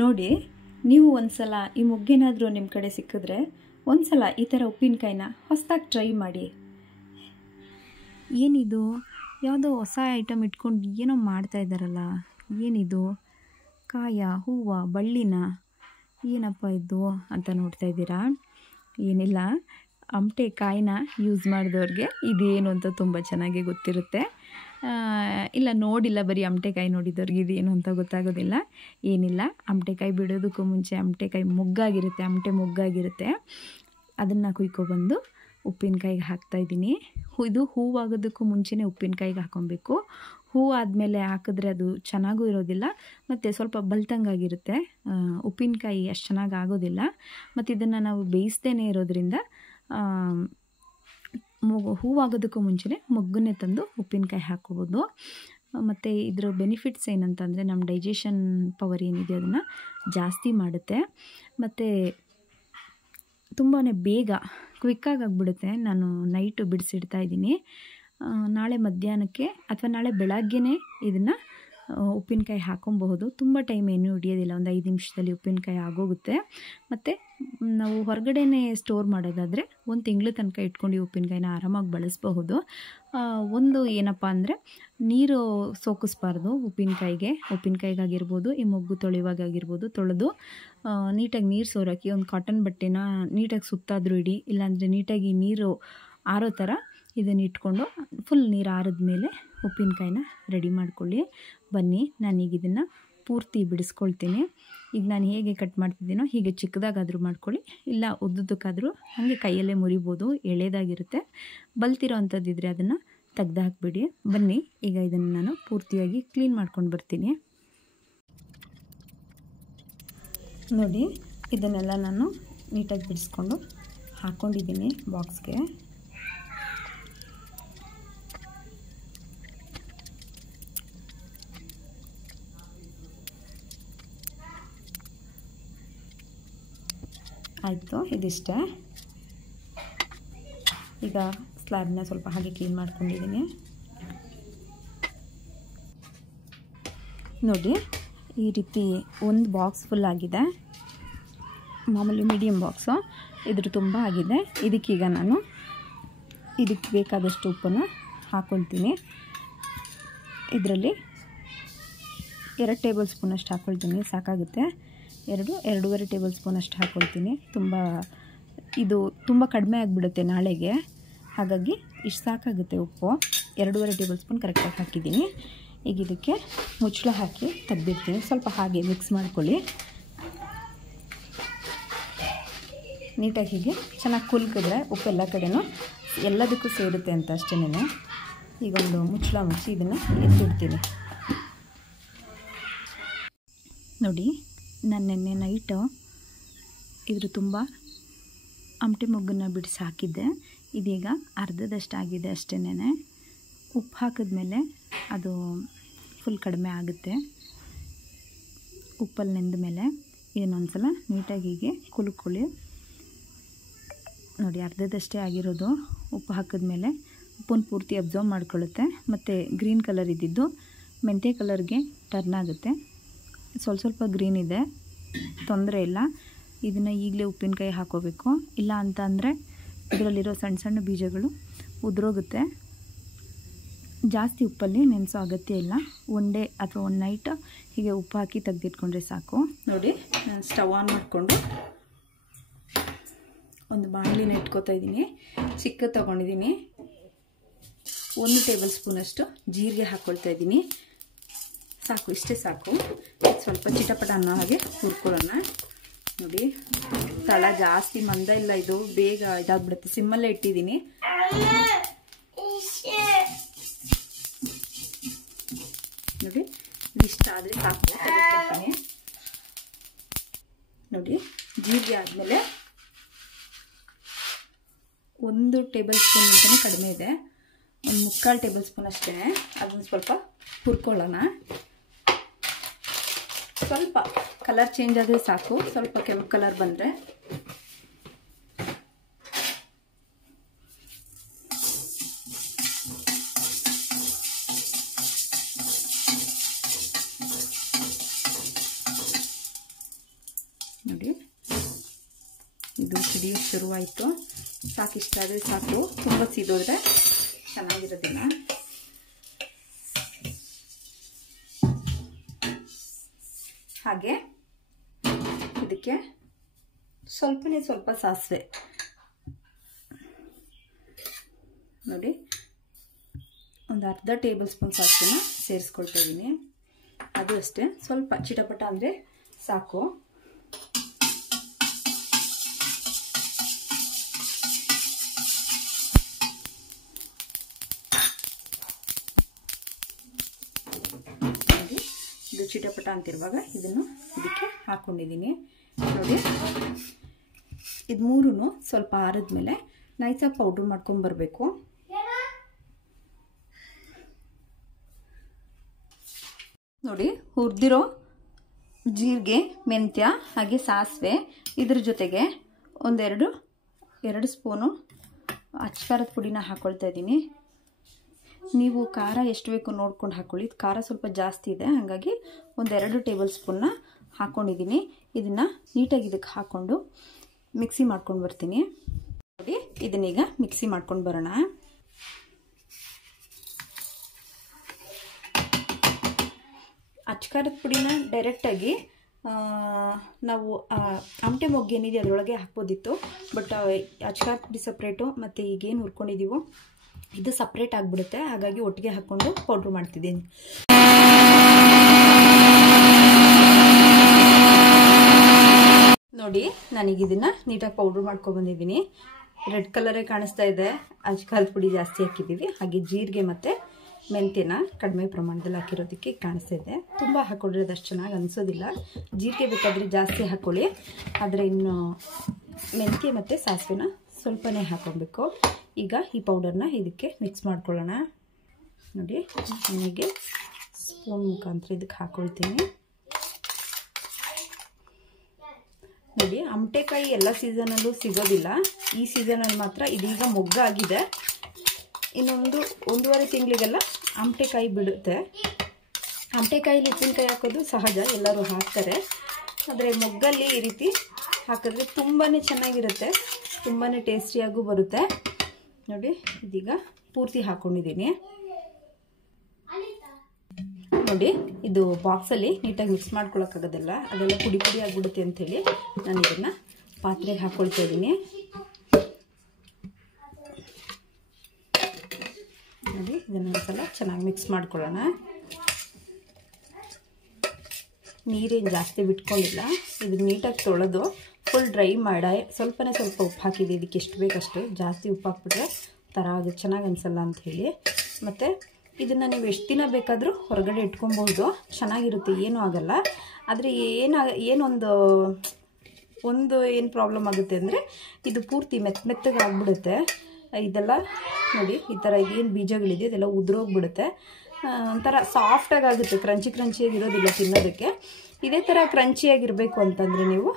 ನೋಡಿ ನೀವು ಒಂದ್ಸಲ ಈ ಮೊಗ್ಗೇನಾದರೂ ನಿಮ್ಮ ಕಡೆ ಸಿಕ್ಕಿದ್ರೆ ಒಂದ್ಸಲ ಈ ಥರ ಉಪ್ಪಿನಕಾಯಿನ ಹೊಸದಾಗಿ ಟ್ರೈ ಮಾಡಿ. ಏನಿದು ಯಾವುದೋ ಹೊಸ ಐಟಮ್ ಇಟ್ಕೊಂಡು ಏನೋ ಮಾಡ್ತಾ ಇದ್ದಾರಲ್ಲ, ಏನಿದು ಕಾಯ ಹೂವು ಬಳ್ಳಿನ ಏನಪ್ಪ ಇದು ಅಂತ ನೋಡ್ತಾ ಇದ್ದೀರಾ? ಏನಿಲ್ಲ, ಆಮ್ಟೆಕಾಯಿನ ಯೂಸ್ ಮಾಡಿದವ್ರಿಗೆ ಇದೇನು ಅಂತ ತುಂಬ ಚೆನ್ನಾಗಿ ಗೊತ್ತಿರುತ್ತೆ. ಇಲ್ಲ ನೋಡಿಲ್ಲ, ಬರೀ ಆಮ್ಟೆಕಾಯಿ ನೋಡಿದವ್ರಿಗೆ ಇದೇನು ಅಂತ ಗೊತ್ತಾಗೋದಿಲ್ಲ. ಏನಿಲ್ಲ, ಆಮ್ಟೆಕಾಯಿ ಬಿಡೋದಕ್ಕೂ ಮುಂಚೆ ಆಮ್ಟೆಕಾಯಿ ಮೊಗ್ಗಾಗಿರುತ್ತೆ, ಆಮ್ಟೆ ಮೊಗ್ಗಾಗಿರುತ್ತೆ, ಅದನ್ನು ಕುಯ್ಕೊಬಂದು ಉಪ್ಪಿನಕಾಯಿಗೆ ಹಾಕ್ತಾಯಿದ್ದೀನಿ. ಇದು ಹೂವಾಗೋದಕ್ಕೂ ಮುಂಚೆನೇ ಉಪ್ಪಿನಕಾಯಿಗೆ ಹಾಕ್ಕೊಬೇಕು. ಹೂವು ಆದಮೇಲೆ ಹಾಕಿದ್ರೆ ಅದು ಚೆನ್ನಾಗೂ ಇರೋದಿಲ್ಲ ಮತ್ತು ಸ್ವಲ್ಪ ಬಲ್ತಂಗಾಗಿರುತ್ತೆ, ಉಪ್ಪಿನಕಾಯಿ ಅಷ್ಟು ಚೆನ್ನಾಗಿ ಆಗೋದಿಲ್ಲ. ಮತ್ತು ಇದನ್ನು ನಾವು ಬೇಯಿಸ್ದೇ ಇರೋದ್ರಿಂದ ಹೂವಾಗೋದಕ್ಕೂ ಮುಂಚೆನೇ ಮೊಗ್ಗನ್ನೇ ತಂದು ಉಪ್ಪಿನಕಾಯಿ ಹಾಕ್ಕೋಬೋದು. ಮತ್ತು ಇದರ ಬೆನಿಫಿಟ್ಸ್ ಏನಂತಂದರೆ ನಮ್ಮ ಡೈಜೆಷನ್ ಪವರ್ ಏನಿದೆ ಅದನ್ನು ಜಾಸ್ತಿ ಮಾಡುತ್ತೆ ಮತ್ತು ತುಂಬಾ ಬೇಗ ಕ್ವಿಕ್ಕಾಗಿ ಆಗಿಬಿಡುತ್ತೆ. ನಾನು ನೈಟು ಬಿಡಿಸಿಡ್ತಾ ಇದ್ದೀನಿ, ನಾಳೆ ಮಧ್ಯಾಹ್ನಕ್ಕೆ ಅಥವಾ ನಾಳೆ ಬೆಳಗ್ಗೆನೇ ಇದನ್ನು ಉಪ್ಪಿನಕಾಯಿ ಹಾಕೊಬಹುದು. ತುಂಬ ಟೈಮ್ ಏನೂ ಹಿಡಿಯೋದಿಲ್ಲ, ಒಂದು 5 ನಿಮಿಷದಲ್ಲಿ ಉಪ್ಪಿನಕಾಯಿ ಆಗೋಗುತ್ತೆ. ಮತ್ತು ನಾವು ಹೊರಗಡೆನೇ ಸ್ಟೋರ್ ಮಾಡೋದಾದರೆ 1 ತಿಂಗಳು ತನಕ ಇಟ್ಕೊಂಡು ಈ ಉಪ್ಪಿನಕಾಯಿನ ಆರಾಮಾಗಿ ಬಳಸಬಹುದು. ಒಂದು ಏನಪ್ಪ ಅಂದರೆ ನೀರು ಸೋಕಿಸ್ಬಾರ್ದು ಉಪ್ಪಿನಕಾಯಿಗಾಗಿರ್ಬೋದು, ಈ ಮೊಗ್ಗು ತೊಳೆಯುವಾಗಾಗಿರ್ಬೋದು, ತೊಳೆದು ನೀಟಾಗಿ ನೀರು ಸೋರೋಕ್ಕೆ ಒಂದು ಕಾಟನ್ ಬಟ್ಟೆನ ನೀಟಾಗಿ ಸುತ್ತಾದರೂ ಇಡಿ, ಇಲ್ಲಾಂದರೆ ನೀಟಾಗಿ ನೀರು ಆರೋ ಥರ ಇದನ್ನು ಇಟ್ಕೊಂಡು ಫುಲ್ ನೀರು ಆರಿದ ಮೇಲೆ ಉಪ್ಪಿನಕಾಯಿನ ರೆಡಿ ಮಾಡ್ಕೊಳ್ಳಿ. ಬನ್ನಿ, ನಾನೀಗ ಇದನ್ನು ಪೂರ್ತಿ ಬಿಡಿಸ್ಕೊಳ್ತೀನಿ. ಈಗ ನಾನು ಹೇಗೆ ಕಟ್ ಮಾಡ್ತಿದ್ದೀನೋ ಹೀಗೆ ಚಿಕ್ಕದಾಗಾದರೂ ಮಾಡ್ಕೊಳ್ಳಿ, ಇಲ್ಲ ಉದ್ದುದಕ್ಕಾದರೂ ಹಾಗೆ ಕೈಯಲ್ಲೇ ಮುರಿಬೋದು, ಎಳೆದಾಗಿರುತ್ತೆ. ಬಲ್ತಿರೋ ಅಂಥದ್ದಿದ್ರೆ ಅದನ್ನು ತೆಗ್ದು ಹಾಕಿಬಿಡಿ. ಬನ್ನಿ, ಈಗ ಇದನ್ನು ನಾನು ಪೂರ್ತಿಯಾಗಿ ಕ್ಲೀನ್ ಮಾಡ್ಕೊಂಡು ಬರ್ತೀನಿ. ನೋಡಿ, ಇದನ್ನೆಲ್ಲ ನಾನು ನೀಟಾಗಿ ಬಿಡಿಸ್ಕೊಂಡು ಹಾಕ್ಕೊಂಡಿದ್ದೀನಿ ಬಾಕ್ಸ್ಗೆ. ಆಯಿತು, ಇದಿಷ್ಟೇ. ಈಗ ಸ್ಲ್ಯಾಬ್ನ ಸ್ವಲ್ಪ ಹಾಗೆ ಕ್ಲೀನ್ ಮಾಡ್ಕೊಂಡಿದ್ದೀನಿ. ನೋಡಿ, ಈ ರೀತಿ ಒಂದು ಬಾಕ್ಸ್ ಫುಲ್ ಆಗಿದೆ, ಮಾಮೂಲಿ ಮೀಡಿಯಮ್ ಬಾಕ್ಸು, ಇದ್ರ ತುಂಬ ಆಗಿದೆ. ಇದಕ್ಕೀಗ ನಾನು ಇದಕ್ಕೆ ಬೇಕಾದಷ್ಟು ಉಪ್ಪನ್ನು ಹಾಕ್ಕೊಳ್ತೀನಿ. ಇದರಲ್ಲಿ 2 ಟೇಬಲ್ ಸ್ಪೂನಷ್ಟು ಹಾಕ್ಕೊಳ್ತೀನಿ, ಸಾಕಾಗುತ್ತೆ. 2-2.5 ಟೇಬಲ್ ಸ್ಪೂನಷ್ಟು ಹಾಕ್ಕೊಳ್ತೀನಿ. ಇದು ತುಂಬ ಕಡಿಮೆ ಆಗಿಬಿಡುತ್ತೆ ನಾಳೆಗೆ, ಹಾಗಾಗಿ ಇಷ್ಟು ಸಾಕಾಗುತ್ತೆ ಉಪ್ಪು. 2.5 ಟೇಬಲ್ ಸ್ಪೂನ್ ಕರೆಕ್ಟಾಗಿ ಹಾಕಿದ್ದೀನಿ. ಈಗ ಇದಕ್ಕೆ ಮುಚ್ಚಳ ಹಾಕಿ ತೆಗ್ದಿರ್ತೀನಿ. ಸ್ವಲ್ಪ ಹಾಗೆ ಮಿಕ್ಸ್ ಮಾಡ್ಕೊಳ್ಳಿ, ನೀಟಾಗಿ ಹೀಗೆ ಚೆನ್ನಾಗಿ ಕುಲ್ಕಿದ್ರೆ ಉಪ್ಪೆಲ್ಲ ಕಡೆನೂ ಎಲ್ಲದಕ್ಕೂ ಸೇರುತ್ತೆ ಅಂತ ಅಷ್ಟೇನೆ. ಈಗೊಂದು ಮುಚ್ಚಳ ಮುಚ್ಚಿ ಇದನ್ನು ಎತ್ತಿಡ್ತೀನಿ. ನೋಡಿ, ನಾನು ನೆನ್ನೆ ನೈಟು ಇದ್ರ ತುಂಬ ಆಮ್ಟೆ ಮೊಗ್ಗನ್ನು ಬಿಡಿಸಿ ಹಾಕಿದ್ದೆ. ಇದೀಗ ಅರ್ಧದಷ್ಟು ಆಗಿದೆ ಅಷ್ಟೇನೆ. ಉಪ್ಪು ಹಾಕಿದ್ಮೇಲೆ ಅದು ಫುಲ್ ಕಡಿಮೆ ಆಗುತ್ತೆ. ಉಪ್ಪಲ್ಲಿ ನೆಂದ ಮೇಲೆ ಇದನ್ನೊಂದು ಸಲ ನೀಟಾಗಿ ಹೀಗೆ ಕುಲ್ಕೊಳ್ಳಿ. ನೋಡಿ, ಅರ್ಧದಷ್ಟೇ ಆಗಿರೋದು. ಉಪ್ಪು ಹಾಕಿದ್ಮೇಲೆ ಉಪ್ಪನ್ನು ಪೂರ್ತಿ ಅಬ್ಸರ್ವ್ ಮಾಡ್ಕೊಳ್ಳುತ್ತೆ ಮತ್ತು ಗ್ರೀನ್ ಕಲರ್ ಇದ್ದಿದ್ದು ಮೆಂತ್ಯ ಕಲರ್ಗೆ ಟರ್ನ್ ಆಗುತ್ತೆ. ಸ್ವಲ್ಪ ಗ್ರೀನ್ ಇದೆ, ತೊಂದರೆ ಇಲ್ಲ. ಇದನ್ನು ಈಗಲೇ ಉಪ್ಪಿನಕಾಯಿ ಹಾಕೋಬೇಕು, ಇಲ್ಲ ಅಂತ ಅಂದರೆ ಇದರಲ್ಲಿರೋ ಸಣ್ಣ ಸಣ್ಣ ಬೀಜಗಳು ಉದುರೋಗುತ್ತೆ. ಜಾಸ್ತಿ ಉಪ್ಪಲ್ಲಿ ನೆನೆಸೋ ಅಗತ್ಯ ಇಲ್ಲ. 1 ಡೇ ಅಥವಾ 1 ನೈಟ್ ಹೀಗೆ ಉಪ್ಪು ಹಾಕಿ ತೆಗೆದಿಟ್ಕೊಂಡ್ರೆ ಸಾಕು. ನೋಡಿ, ನಾನು ಸ್ಟವ್ ಆನ್ ಮಾಡಿಕೊಂಡು ಒಂದು ಬಾಣಲಿನ ಇಟ್ಕೋತಾ ಇದ್ದೀನಿ. ಚಿಕ್ಕ ತೊಗೊಂಡಿದ್ದೀನಿ. 1 ಟೇಬಲ್ ಸ್ಪೂನಷ್ಟು ಜೀರಿಗೆ ಹಾಕ್ಕೊಳ್ತಾ ಇದ್ದೀನಿ. ಸಾಕು, ಇಷ್ಟೇ ಸಾಕು. ಸ್ವಲ್ಪ ಚಿಟಪಟ ಅನ್ನೋ ಹಾಗೆ ಹುರ್ಕೊಳ್ಳೋಣ. ನೋಡಿ, ತಳ ಜಾಸ್ತಿ ಮಂದ ಇಲ್ಲ, ಇದು ಬೇಗ ಇದಾಗ್ಬಿಡುತ್ತೆ. ಸಿಮ್ಮಲ್ಲೇ ಇಟ್ಟಿದ್ದೀನಿ. ನೋಡಿ, ಇಷ್ಟ ಆದರೆ ಸಾಕು, ತೆಗೆದುಕೊಳ್ತೀನಿ. ನೋಡಿ, ಜೀರಿಗೆ ಆದಮೇಲೆ 1 ಟೇಬಲ್ ಸ್ಪೂನ್ ಅಂತಲೇ ಕಡಿಮೆ ಇದೆ, 1/4 ಟೇಬಲ್ ಸ್ಪೂನ್ ಅಷ್ಟೇ. ಅದನ್ನು ಸ್ವಲ್ಪ ಹುರ್ಕೊಳ್ಳೋಣ. ಸ್ವಲ್ಪ ಕಲರ್ ಚೇಂಜ್ ಆದರೆ ಸಾಕು, ಸ್ವಲ್ಪ ಕೆಂಪು ಕಲರ್ ಬಂದರೆ. ನೋಡಿ ಇದು ಸಿಡಿಯೋಕ್ಕೆ ಶುರುವಾಯಿತು. ಸಾಕಿಷ್ಟ ಆದರೆ ಸಾಕು, ತುಂಬ ಸಿದೋದ್ರೆ ಚೆನ್ನಾಗಿರೋದಿಲ್ಲ. ಹಾಗೆ ಇದಕ್ಕೆ ಸ್ವಲ್ಪ ಸಾಸಿವೆ ನೋಡಿ, ಒಂದು ಅರ್ಧ ಟೇಬಲ್ ಸ್ಪೂನ್ ಸಾಸಿವೆನ ಸೇರಿಸ್ಕೊಳ್ತಾ ಇದ್ದೀನಿ. ಅದು ಅಷ್ಟೇ ಸ್ವಲ್ಪ ಚಿಟಪಟ ಅಂದರೆ ಸಾಕು. ಇದು ಚಿಟಪಟ ಅಂತಿರುವಾಗ ಇದನ್ನು ಇದಕ್ಕೆ ಹಾಕ್ಕೊಂಡಿದ್ದೀನಿ ನೋಡಿ. ಇದು ಮೂರೂ ಸ್ವಲ್ಪ ಆರಿದ್ಮೇಲೆ ನೈಸಾಗಿ ಪೌಡ್ರ್ ಮಾಡ್ಕೊಂಡು ಬರಬೇಕು. ನೋಡಿ ಹುರಿದಿರೋ ಜೀರಿಗೆ, ಮೆಂತ್ಯ ಹಾಗೆ ಸಾಸಿವೆ, ಇದ್ರ ಜೊತೆಗೆ ಎರಡು ಸ್ಪೂನು ಅಚ್ಚಕಾರದ ಪುಡಿನ ಹಾಕ್ಕೊಳ್ತಾ ಇದ್ದೀನಿ. ನೀವು ಖಾರ ಎಷ್ಟು ಬೇಕು ನೋಡ್ಕೊಂಡು ಹಾಕ್ಕೊಳ್ಳಿ. ಖಾರ ಸ್ವಲ್ಪ ಜಾಸ್ತಿ ಇದೆ, ಹಾಗಾಗಿ 2 ಟೇಬಲ್ ಸ್ಪೂನ್ನ ಹಾಕ್ಕೊಂಡಿದ್ದೀನಿ. ಇದನ್ನು ನೀಟಾಗಿ ಇದಕ್ಕೆ ಹಾಕ್ಕೊಂಡು ಮಿಕ್ಸಿ ಮಾಡ್ಕೊಂಡು ಬರ್ತೀನಿ ನೋಡಿ. ಇದನ್ನೀಗ ಮಿಕ್ಸಿ ಮಾಡ್ಕೊಂಡು ಬರೋಣ. ಅಚ್ಚಕಾರದ ಪುಡಿನ ಡೈರೆಕ್ಟಾಗಿ ನಾವು ಆಮಟೆ ಮೊಗ್ಗು ಏನಿದೆ ಅದರೊಳಗೆ ಹಾಕ್ಬೋದಿತ್ತು. ಬಟ್ ಅಚ್ಚಕಾರದ ಪುಡಿ ಸಪ್ರೇಟು ಮತ್ತು ಈಗೇನು ಹುರ್ಕೊಂಡಿದ್ದೀವೋ ಇದು ಸಪ್ರೇಟ್ ಆಗಿಬಿಡುತ್ತೆ. ಹಾಗಾಗಿ ಒಟ್ಟಿಗೆ ಹಾಕ್ಕೊಂಡು ಪೌಡ್ರ್ ಮಾಡ್ತಿದ್ದೀನಿ. ನೋಡಿ ನಾನೀಗ ಇದನ್ನು ನೀಟಾಗಿ ಪೌಡ್ರ್ ಮಾಡ್ಕೊಬಂದಿದ್ದೀನಿ. ರೆಡ್ ಕಲರೇ ಕಾಣಿಸ್ತಾ ಇದೆ, ಅಚ್ಚಕಾರದ ಪುಡಿ ಜಾಸ್ತಿ ಹಾಕಿದ್ದೀವಿ. ಹಾಗೆ ಜೀರಿಗೆ ಮತ್ತು ಮೆಂತ್ಯನ ಕಡಿಮೆ ಪ್ರಮಾಣದಲ್ಲಿ ಹಾಕಿರೋದಕ್ಕೆ ಕಾಣಿಸ್ತಾ ಇದೆ. ತುಂಬ ಹಾಕ್ಕೊಂಡ್ರೆ ಅದಷ್ಟು ಚೆನ್ನಾಗಿ ಅನಿಸೋದಿಲ್ಲ. ಜೀರಿಗೆ ಬೇಕಾದರೆ ಜಾಸ್ತಿ ಹಾಕ್ಕೊಳ್ಳಿ, ಆದರೆ ಇನ್ನು ಮೆಂತ್ಯ ಮತ್ತು ಸಾಸಿವೆನ ಸ್ವಲ್ಪನೇ ಹಾಕ್ಕೊಬೇಕು. ಈಗ ಈ ಪೌಡರ್ನ ಇದಕ್ಕೆ ಮಿಕ್ಸ್ ಮಾಡ್ಕೊಳ್ಳೋಣ ನೋಡಿ. ನನಗೆ ಸ್ಪೂನ್ ಮುಖಾಂತರ ಇದಕ್ಕೆ ಹಾಕ್ಕೊಳ್ತೀನಿ ನೋಡಿ. ಆಮಟೆಕಾಯಿ ಎಲ್ಲ ಸೀಸನಲ್ಲೂ ಸಿಗೋದಿಲ್ಲ, ಈ ಸೀಸನಲ್ಲಿ ಮಾತ್ರ ಇದೀಗ ಮೊಗ್ಗಾಗಿದೆ. ಇನ್ನೊಂದು 1.5 ತಿಂಗಳಿಗೆಲ್ಲ ಆಮಟೆಕಾಯಿ ಬಿಡುತ್ತೆ. ಆಮಟೆಕಾಯಿಲಿ ಉಪ್ಪಿನಕಾಯಿ ಹಾಕೋದು ಸಹಜ, ಎಲ್ಲರೂ ಹಾಕ್ತಾರೆ. ಆದರೆ ಮೊಗ್ಗಲ್ಲಿ ಈ ರೀತಿ ಹಾಕಿದ್ರೆ ತುಂಬಾ ಚೆನ್ನಾಗಿರುತ್ತೆ, ತುಂಬಾ ಟೇಸ್ಟಿಯಾಗೂ ಬರುತ್ತೆ ನೋಡಿ. ಇದೀಗ ಪೂರ್ತಿ ಹಾಕ್ಕೊಂಡಿದ್ದೀನಿ ನೋಡಿ. ಇದು ಬಾಕ್ಸಲ್ಲಿ ನೀಟಾಗಿ ಮಿಕ್ಸ್ ಮಾಡ್ಕೊಳಕ್ಕಾಗೋದಿಲ್ಲ, ಅದೆಲ್ಲ ಪುಡಿ ಪುಡಿ ಆಗಿಬಿಡುತ್ತೆ ಅಂಥೇಳಿ ನಾನು ಇದನ್ನು ಪಾತ್ರೆಗೆ ಹಾಕ್ಕೊಳ್ತಾ ಇದ್ದೀನಿ ನೋಡಿ. ಇದನ್ನು ಒಂದ್ಸಲ ಚೆನ್ನಾಗಿ ಮಿಕ್ಸ್ ಮಾಡ್ಕೊಳ್ಳೋಣ. ನೀರೇನು ಜಾಸ್ತಿ ಬಿಟ್ಕೊಂಡಿಲ್ಲ. ಇದನ್ನು ನೀಟಾಗಿ ತೊಳೆದು ಫುಲ್ ಡ್ರೈ ಮಾಡಿ ಸ್ವಲ್ಪ ಉಪ್ಪು ಹಾಕಿದೆ. ಇದಕ್ಕೆ ಎಷ್ಟು ಬೇಕಷ್ಟು, ಜಾಸ್ತಿ ಉಪ್ಪು ಹಾಕ್ಬಿಟ್ರೆ ಥರ ಅದು ಚೆನ್ನಾಗಿ ಅನಿಸಲ್ಲ ಅಂಥೇಳಿ. ಮತ್ತು ಇದನ್ನು ನೀವು ಎಷ್ಟು ದಿನ ಬೇಕಾದರೂ ಹೊರಗಡೆ ಇಟ್ಕೊಬಹುದು, ಚೆನ್ನಾಗಿರುತ್ತೆ, ಏನೂ ಆಗಲ್ಲ. ಆದರೆ ಒಂದು ಏನು ಪ್ರಾಬ್ಲಮ್ ಆಗುತ್ತೆ ಅಂದರೆ ಇದು ಪೂರ್ತಿ ಮೆತ್ತಗೆ ಆಗಿಬಿಡುತ್ತೆ. ಇದೆಲ್ಲ ನೋಡಿ, ಈ ಥರ ಇದೇನು ಬೀಜಗಳಿದೆ ಇದೆಲ್ಲ ಉದುರೋಗ್ಬಿಡುತ್ತೆ. ಒಂಥರ ಸಾಫ್ಟಾಗಿ ಆಗುತ್ತೆ, ಕ್ರಂಚಿಯಾಗಿ ಇರೋದಿಲ್ಲ ತಿನ್ನೋದಕ್ಕೆ. ಇದೇ ಥರ ಕ್ರಂಚಿಯಾಗಿರಬೇಕು ಅಂತಂದರೆ ನೀವು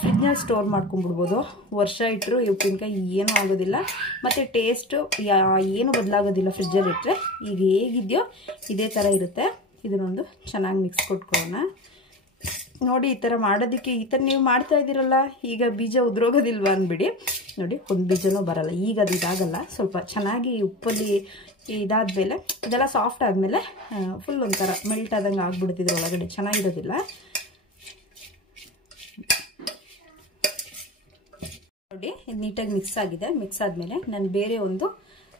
ಫ್ರಿಜ್ನಲ್ಲಿ ಸ್ಟೋರ್ ಮಾಡ್ಕೊಂಡ್ಬಿಡ್ಬೋದು. ವರ್ಷ ಇಟ್ಟರು ಉಪ್ಪಿನಕಾಯಿ ಏನೂ ಆಗೋದಿಲ್ಲ, ಮತ್ತು ಟೇಸ್ಟು ಏನು ಬದಲಾಗೋದಿಲ್ಲ ಫ್ರಿಜ್ಜಲ್ಲಿ ಇಟ್ಟರೆ. ಈಗ ಹೇಗಿದೆಯೋ ಇದೇ ಥರ ಇರುತ್ತೆ. ಇದನ್ನೊಂದು ಚೆನ್ನಾಗಿ ಮಿಕ್ಸ್ ಕೊಟ್ಕೊಳ್ಳೋಣ ನೋಡಿ. ಈ ಥರ ಮಾಡೋದಕ್ಕೆ ಈ ಥರ ನೀವು ಮಾಡ್ತಾ ಇದ್ದೀರಲ್ಲ, ಈಗ ಬೀಜ ಉದುರೋಗೋದಿಲ್ವ ಅಂದ್ಬಿಡಿ ನೋಡಿ, ಒಂದು ಬೀಜನೂ ಬರಲ್ಲ. ಈಗ ಅದು ಇದಾಗಲ್ಲ, ಸ್ವಲ್ಪ ಚೆನ್ನಾಗಿ ಉಪ್ಪಲ್ಲಿ ಇದಾದಮೇಲೆ ಇದೆಲ್ಲ ಸಾಫ್ಟ್ ಆದಮೇಲೆ ಫುಲ್ ಒಂಥರ ಮೆಲ್ಟ್ ಆದಂಗೆ ಆಗ್ಬಿಡ್ತಿದ್ರು ಒಳಗಡೆ, ಚೆನ್ನಾಗಿರೋದಿಲ್ಲ ನೋಡಿ. ಇದು ನೀಟಾಗಿ ಮಿಕ್ಸ್ ಆಗಿದೆ. ಮಿಕ್ಸ್ ಆದಮೇಲೆ ನಾನು ಬೇರೆ ಒಂದು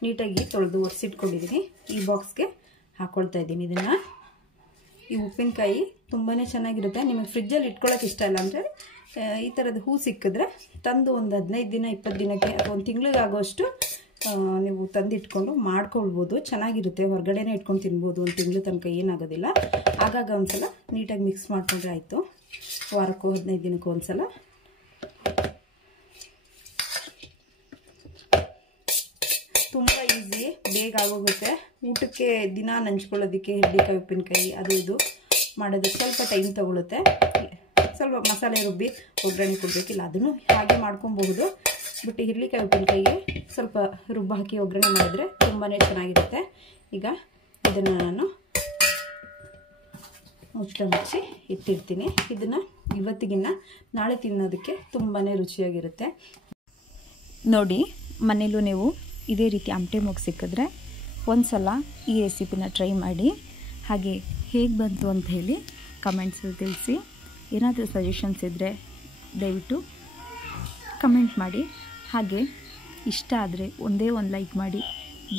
ನೀಟಾಗಿ ತೊಳೆದು ಒರೆಸಿಟ್ಕೊಂಡಿದ್ದೀನಿ, ಈ ಬಾಕ್ಸ್ಗೆ ಹಾಕ್ಕೊಳ್ತಾ ಇದ್ದೀನಿ ಇದನ್ನು. ಈ ಉಪ್ಪಿನಕಾಯಿ ತುಂಬಾ ಚೆನ್ನಾಗಿರುತ್ತೆ. ನಿಮಗೆ ಫ್ರಿಜ್ಜಲ್ಲಿ ಇಟ್ಕೊಳ್ಳೋಕೆ ಇಷ್ಟ ಇಲ್ಲ ಅಂದರೆ ಈ ಥರದ ಹೂ ಸಿಕ್ಕಿದ್ರೆ ತಂದು ಒಂದು 15 ದಿನ 20 ದಿನಕ್ಕೆ ಅಥವಾ 1 ತಿಂಗಳಿಗಾಗೋಷ್ಟು ನೀವು ತಂದಿಟ್ಕೊಂಡು ಮಾಡ್ಕೊಳ್ಬೋದು, ಚೆನ್ನಾಗಿರುತ್ತೆ. ಹೊರಗಡೆನೇ ಇಟ್ಕೊಂಡು ತಿನ್ಬೋದು, 1 ತಿಂಗಳ ತನಕ ಏನಾಗೋದಿಲ್ಲ. ಆಗಾಗ ಒಂದ್ಸಲ ನೀಟಾಗಿ ಮಿಕ್ಸ್ ಮಾಡಿಕೊಂಡ್ರೆ ಆಯಿತು. ವಾರಕ್ಕೋ 15 ದಿನಕ್ಕೂ ಒಂದ್ಸಲ. ತುಂಬ ಈಸಿ, ಬೇಗ ಆಗೋಗುತ್ತೆ. ಊಟಕ್ಕೆ ದಿನ ನಂಚ್ಕೊಳ್ಳೋದಕ್ಕೆ ಹಿಡ್ಡಿಕಾಯಿ ಉಪ್ಪಿನಕಾಯಿ ಅದು ಇದು ಮಾಡೋದಕ್ಕೆ ಸ್ವಲ್ಪ ಟೈಮ್ ತೊಗೊಳುತ್ತೆ. ಸ್ವಲ್ಪ ಮಸಾಲೆ ರುಬ್ಬಿ ಒಗ್ಗರಣೆ ಕೊಡಬೇಕಿಲ್ಲ, ಅದನ್ನು ಹಾಗೆ ಮಾಡ್ಕೊಬಹುದು. ಬಟ್ ಹಿರ್ಲಿಕಾಯಿ ಉಪ್ಪಿನಕಾಯಿಗೆ ಸ್ವಲ್ಪ ರುಬ್ಬ ಹಾಕಿ ಒಗ್ಗರಣೆ ಮಾಡಿದ್ರೆ ತುಂಬಾ ಚೆನ್ನಾಗಿರುತ್ತೆ. ಈಗ ಇದನ್ನು ನಾನು ಮುಚ್ಚಿ ಇಟ್ಟಿರ್ತೀನಿ. ಇದನ್ನು ಇವತ್ತಿಗಿನ್ನ ನಾಳೆ ತಿನ್ನೋದಕ್ಕೆ ತುಂಬಾ ರುಚಿಯಾಗಿರುತ್ತೆ. ನೋಡಿ, ಮನೇಲೂ ನೀವು ಇದೇ ರೀತಿ ಆಮಟೆ ಮೊಗ್ಗು ಸಿಕ್ಕಿದ್ರೆ ಒಂದು ಸಲ ಈ ರೆಸಿಪಿನ ಟ್ರೈ ಮಾಡಿ. ಹಾಗೆ ಹೇಗೆ ಬಂತು ಅಂತ ಹೇಳಿ ಕಮೆಂಟ್ಸಲ್ಲಿ ತಿಳಿಸಿ. ಏನಾದರೂ ಸಜೆಷನ್ಸ್ ಇದ್ದರೆ ದಯವಿಟ್ಟು ಕಮೆಂಟ್ ಮಾಡಿ. ಹಾಗೆ ಇಷ್ಟ ಆದರೆ ಒಂದೇ ಒಂದು ಲೈಕ್ ಮಾಡಿ,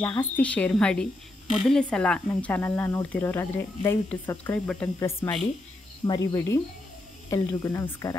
ಜಾಸ್ತಿ ಶೇರ್ ಮಾಡಿ. ಮೊದಲನೇ ಸಲ ನನ್ನ ಚಾನಲ್ನ ನೋಡ್ತಿರೋರಾದರೆ ದಯವಿಟ್ಟು ಸಬ್ಸ್ಕ್ರೈಬ್ ಬಟನ್ ಪ್ರೆಸ್ ಮಾಡಿ ಮರಿಬೇಡಿ. ಎಲ್ರಿಗೂ ನಮಸ್ಕಾರ.